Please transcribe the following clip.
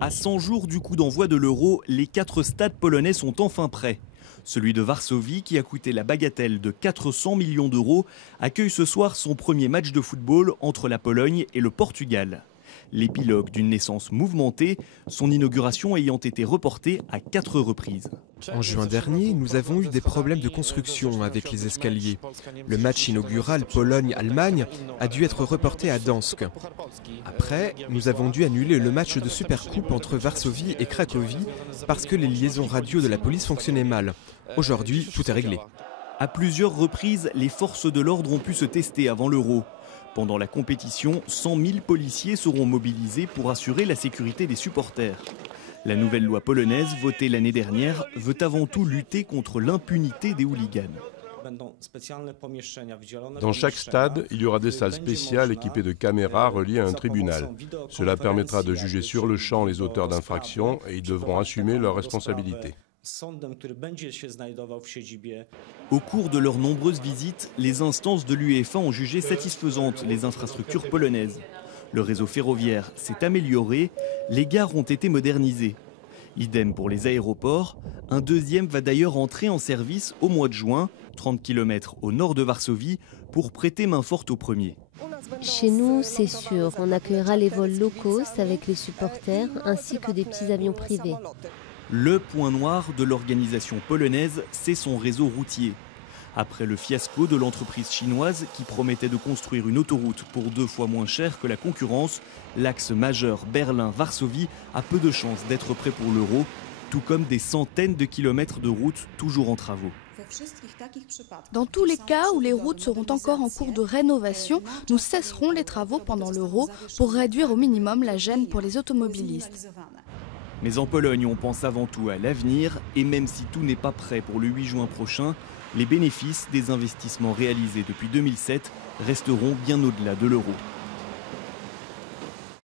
À 100 jours du coup d'envoi de l'Euro, les 4 stades polonais sont enfin prêts. Celui de Varsovie, qui a coûté la bagatelle de 400 millions d'euros, accueille ce soir son premier match de football entre la Pologne et le Portugal. L'épilogue d'une naissance mouvementée, son inauguration ayant été reportée à 4 reprises. En juin dernier, nous avons eu des problèmes de construction avec les escaliers. Le match inaugural Pologne-Allemagne a dû être reporté à Gdańsk. Après, nous avons dû annuler le match de Supercoupe entre Varsovie et Cracovie parce que les liaisons radio de la police fonctionnaient mal. Aujourd'hui, tout est réglé. À plusieurs reprises, les forces de l'ordre ont pu se tester avant l'Euro. Pendant la compétition, 100 000 policiers seront mobilisés pour assurer la sécurité des supporters. La nouvelle loi polonaise, votée l'année dernière, veut avant tout lutter contre l'impunité des hooligans. Dans chaque stade, il y aura des salles spéciales équipées de caméras reliées à un tribunal. Cela permettra de juger sur le champ les auteurs d'infractions et ils devront assumer leurs responsabilités. Au cours de leurs nombreuses visites, les instances de l'UEFA ont jugé satisfaisantes les infrastructures polonaises. Le réseau ferroviaire s'est amélioré, les gares ont été modernisées. Idem pour les aéroports, un deuxième va d'ailleurs entrer en service au mois de juin, 30 km au nord de Varsovie, pour prêter main forte au premier. Chez nous, c'est sûr, on accueillera les vols low cost avec les supporters ainsi que des petits avions privés. Le point noir de l'organisation polonaise, c'est son réseau routier. Après le fiasco de l'entreprise chinoise qui promettait de construire une autoroute pour 2 fois moins cher que la concurrence, l'axe majeur Berlin-Varsovie a peu de chances d'être prêt pour l'Euro, tout comme des centaines de kilomètres de routes toujours en travaux. Dans tous les cas où les routes seront encore en cours de rénovation, nous cesserons les travaux pendant l'Euro pour réduire au minimum la gêne pour les automobilistes. Mais en Pologne, on pense avant tout à l'avenir et même si tout n'est pas prêt pour le 8 juin prochain, les bénéfices des investissements réalisés depuis 2007 resteront bien au-delà de l'Euro.